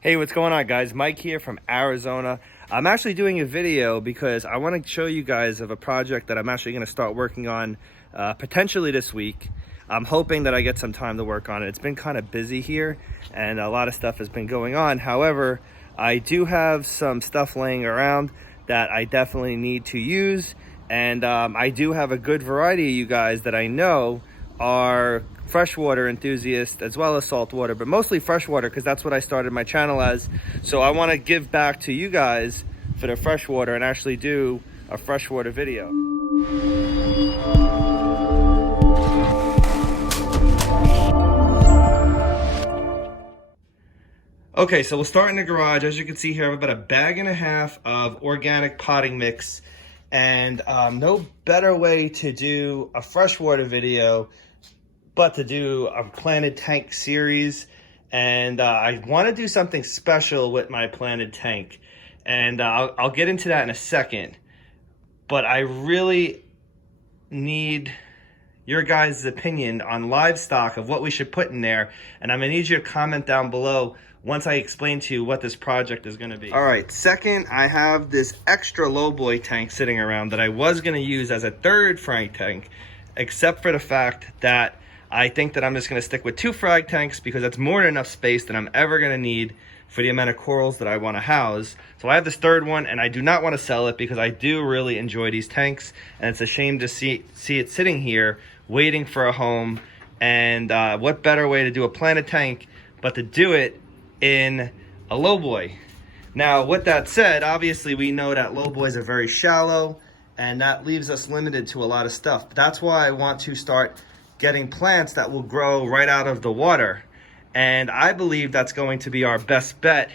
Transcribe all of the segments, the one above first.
Hey, what's going on, guys? Mike here from Arizona. I'm actually doing a video because I want to show you guys of a project that I'm actually going to start working on potentially this week. I'm hoping that I get some time to work on it. It's been kind of busy here and a lot of stuff has been going on. However, I do have some stuff laying around that I definitely need to use, and I do have a good variety of you guys that I know are freshwater enthusiasts as well as saltwater, but mostly freshwater because that's what I started my channel as. So I want to give back to you guys for the freshwater and actually do a freshwater video. Okay, so we'll start in the garage. As you can see here, I have about 1.5 bags of organic potting mix, and no better way to do a freshwater video but to do a planted tank series. And I want to do something special with my planted tank, and I'll get into that in a second. But I really need your guys' opinion on livestock of what we should put in there, and I'm gonna need you to comment down below once I explain to you what this project is gonna be. All right, second, I have this extra lowboy tank sitting around that I was gonna use as a third frag tank, except for the fact that I think that I'm just gonna stick with 2 frag tanks because that's more than enough space that I'm ever gonna need for the amount of corals that I wanna house. So I have this third one, and I do not wanna sell it because I do really enjoy these tanks, and it's a shame to see it sitting here waiting for a home. And what better way to do a planted tank but to do it in a lowboy. Now, with that said, obviously we know that lowboys are very shallow, and that leaves us limited to a lot of stuff. But that's why I want to start getting plants that will grow right out of the water. And I believe that's going to be our best bet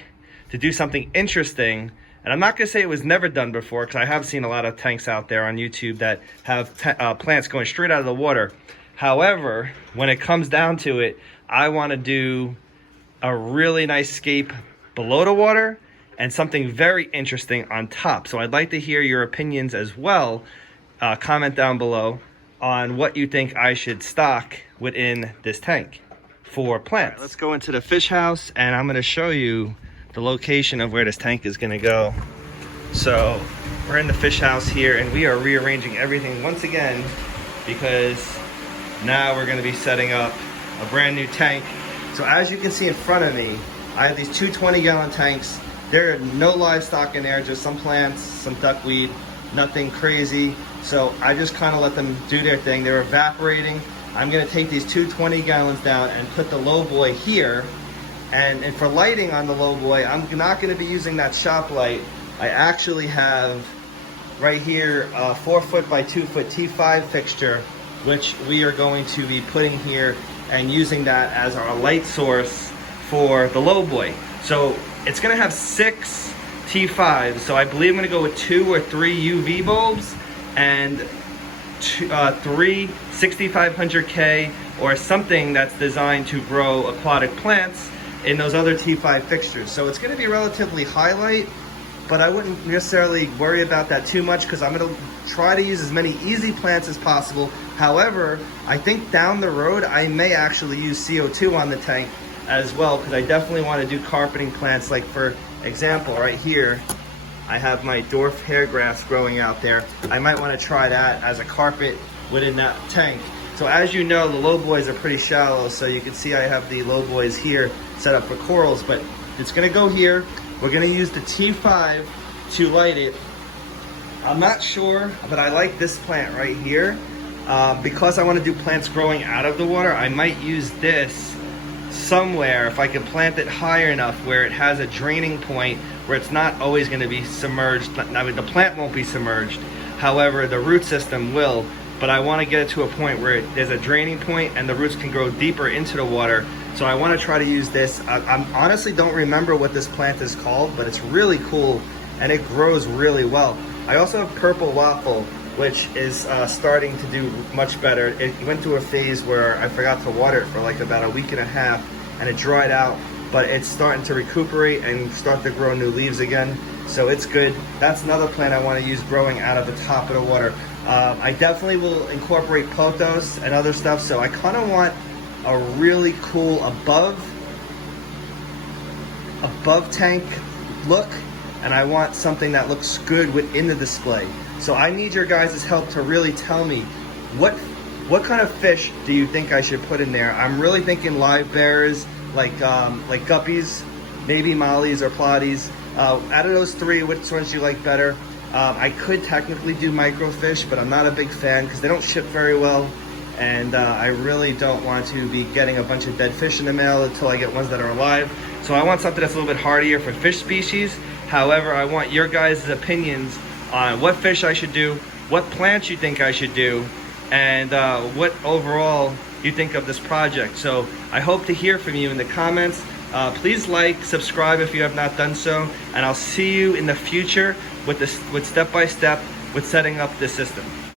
to do something interesting. And I'm not gonna say it was never done before, because I have seen a lot of tanks out there on YouTube that have plants going straight out of the water. However, when it comes down to it, I wanna do a really nice scape below the water and something very interesting on top. So I'd like to hear your opinions as well. Comment down below on what you think I should stock within this tank for plants. Right, let's go into the fish house, and I'm gonna show you the location of where this tank is gonna go. So we're in the fish house here, and we are rearranging everything once again because now we're gonna be setting up a brand new tank. So as you can see in front of me, I have these 2 20-gallon tanks. There are no livestock in there, just some plants, some duckweed, nothing crazy. So I just kind of let them do their thing. They're evaporating. I'm gonna take these 2 20-gallons down and put the lowboy here. And for lighting on the lowboy, I'm not gonna be using that shop light. I actually have right here a 4-foot by 2-foot T5 fixture, which we are going to be putting here and using that as our light source for the lowboy. So it's gonna have 6 T5s. So I believe I'm gonna go with 2 or 3 UV bulbs and 3 6500K or something that's designed to grow aquatic plants in those other T5 fixtures. So it's gonna be relatively highlight, but I wouldn't necessarily worry about that too much because I'm gonna try to use as many easy plants as possible. However, I think down the road, I may actually use CO2 on the tank as well, because I definitely want to do carpeting plants. Like for example, right here, I have my dwarf hair grass growing out there. I might want to try that as a carpet within that tank. So as you know, the lowboys are pretty shallow, so you can see I have the lowboys here set up for corals, but it's gonna go here. We're gonna use the T5 to light it. I'm not sure, but I like this plant right here. Because I want to do plants growing out of the water, I might use this somewhere if I can plant it high enough where it has a draining point where it's not always going to be submerged. I mean, the plant won't be submerged, however the root system will, but I want to get it to a point where there's a draining point and the roots can grow deeper into the water. So I want to try to use this. I honestly don't remember what this plant is called, but it's really cool and it grows really well. I also have purple waffle, which is starting to do much better. It went through a phase where I forgot to water it for like about 1.5 weeks and it dried out, but it's starting to recuperate and start to grow new leaves again. So it's good. That's another plant I want to use growing out of the top of the water. I definitely will incorporate pothos and other stuff. So I kind of want a really cool above above tank look, and I want something that looks good within the display. So I need your guys' help to really tell me what kind of fish do you think I should put in there. I'm really thinking live bearers, like guppies, maybe mollies or plotties. Out of those three, which ones do you like better? I could technically do microfish, but I'm not a big fan because they don't ship very well, and I really don't want to be getting a bunch of dead fish in the mail until I get ones that are alive. So I want something that's a little bit hardier for fish species. However, I want your guys' opinions on what fish I should do, what plants you think I should do, and what overall you think of this project. So I hope to hear from you in the comments. Please like, subscribe if you have not done so, and I'll see you in the future with step-by-step with setting up this system.